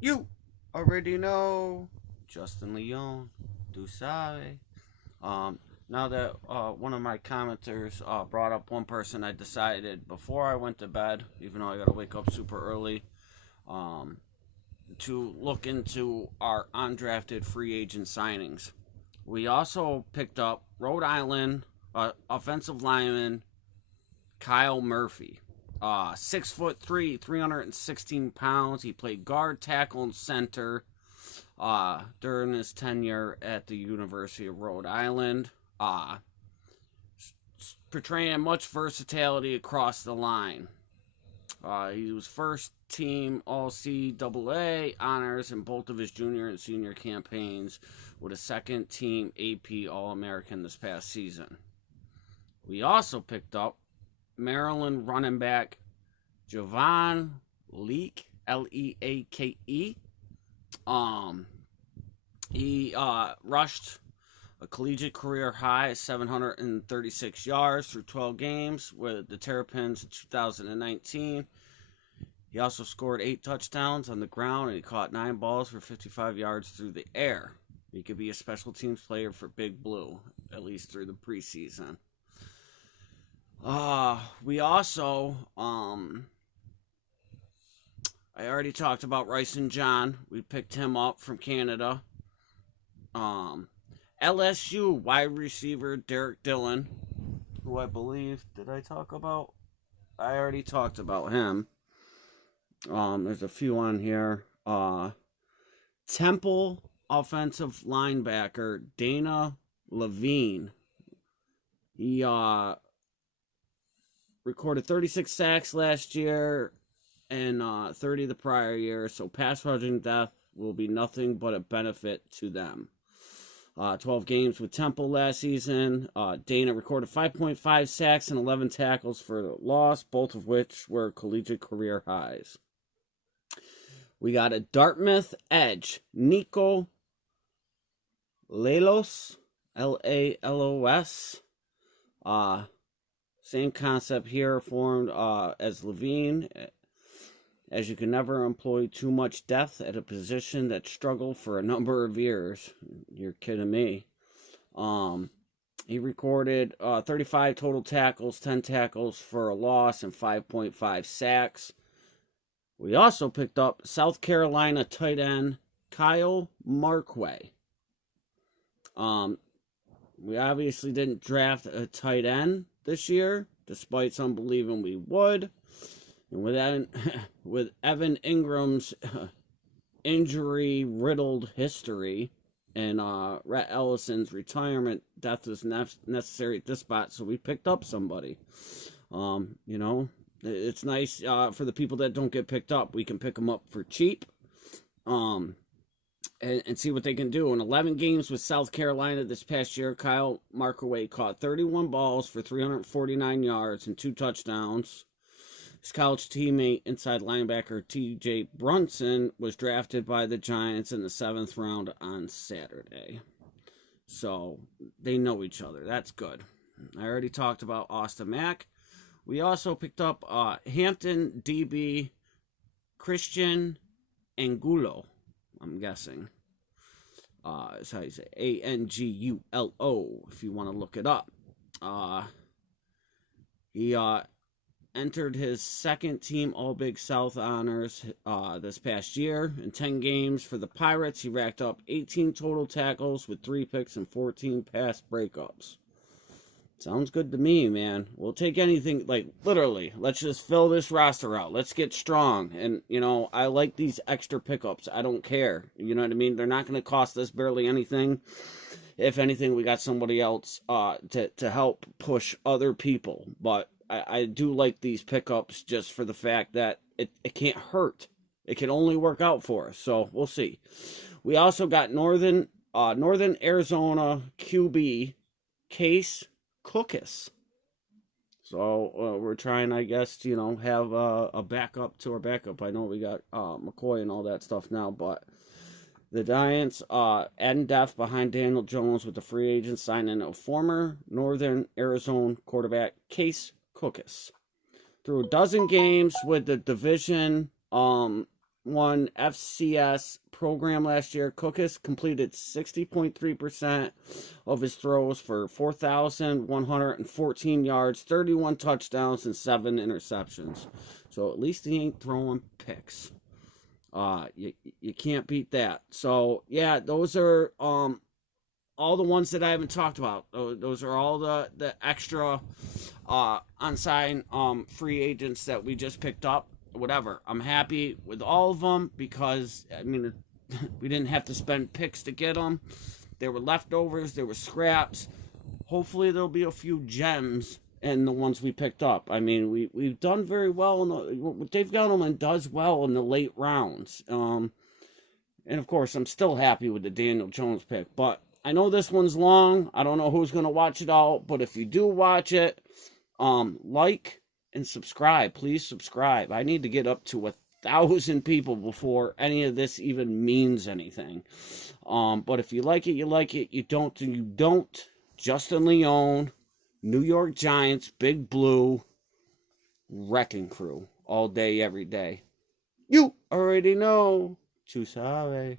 You already know. Justin Leon, Du Save. Um, Now that one of my commenters brought up one person, I decided before I went to bed, even though I got to wake up super early, um, to look into our undrafted free agent signings. We also picked up Rhode Island offensive lineman Kyle Murphy. 6'3", 316 pounds. He played guard, tackle, and center during his tenure at the University of Rhode Island. Portraying much versatility across the line. He was first team All CAA honors in both of his junior and senior campaigns, with a second team AP All American this past season. We also picked up Maryland running back Javon Leake, Leake. Um, he rushed a collegiate career high 736 yards through 12 games with the Terrapins in 2019. He also scored 8 touchdowns on the ground, and he caught 9 balls for 55 yards through the air. He could be a special teams player for Big Blue, at least through the preseason. We also, I already talked about Rice and John. We picked him up from Canada. LSU wide receiver Derek Dillon, who I believe, did I talk about? I already talked about him. There's a few on here. Temple offensive linebacker Dana Levine. He recorded 36 sacks last year and 30 the prior year, so pass rushing depth will be nothing but a benefit to them. 12 games with Temple last season. Dana recorded 5.5 sacks and 11 tackles for the loss, both of which were collegiate career highs. We got a Dartmouth edge, Nico Lalos, Lalos. Same concept here, formed as Levine, as you can never employ too much depth at a position that struggled for a number of years. You're kidding me. He recorded 35 total tackles, 10 tackles for a loss, and 5.5 sacks. We also picked up South Carolina tight end Kyle Markway. We obviously didn't draft a tight end this year, despite some believing we would. And with Evan Ingram's injury-riddled history and Rhett Ellison's retirement, depth is necessary at this spot, so we picked up somebody. It's nice for the people that don't get picked up. We can pick them up for cheap and see what they can do. In 11 games with South Carolina this past year, Kyle Markaway caught 31 balls for 349 yards and 2 touchdowns. His college teammate, inside linebacker T.J. Brunson, was drafted by the Giants in the 7th round on Saturday. So they know each other. That's good. I already talked about Austin Mack. We also picked up Hampton DB Christian Angulo, I'm guessing. That's how you say Angulo, if you want to look it up. He entered his second team All Big South honors this past year. In 10 games for the Pirates, he racked up 18 total tackles with 3 picks and 14 pass breakups. Sounds good to me, man. We'll take anything, like, literally. Let's just fill this roster out. Let's get strong. And, I like these extra pickups. I don't care. You know what I mean? They're not going to cost us barely anything. If anything, we got somebody else to help push other people. But I do like these pickups just for the fact that it can't hurt. It can only work out for us. So, we'll see. We also got Northern Arizona QB Case Cookus. So we're trying, I guess, to have a backup to our backup. I know we got McCoy and all that stuff now, but the Giants adding depth behind Daniel Jones with the free agent signing of former Northern Arizona quarterback Case Cookus. Through a dozen games with the division one FCS program last year. Cook has completed 60.3% of his throws for 4,114 yards, 31 touchdowns, and 7 interceptions. So at least he ain't throwing picks. You can't beat that. So yeah, those are all the ones that I haven't talked about. Those are all the extra unsigned free agents that we just picked up. Whatever. I'm happy with all of them because I mean we didn't have to spend picks to get them. There were leftovers. There were scraps. Hopefully there'll be a few gems in the ones we picked up. I mean we've done very well. Dave Gettleman does well in the late rounds. And of course I'm still happy with the Daniel Jones pick, but I know this one's long. I don't know who's going to watch it all, but if you do watch it, like and subscribe. Please subscribe. I need to get up to 1,000 people before any of this even means anything. But if you like it, you like it. You don't, you don't. Justin Leone, New York Giants, Big Blue, Wrecking Crew, all day, every day. You already know. Too sorry.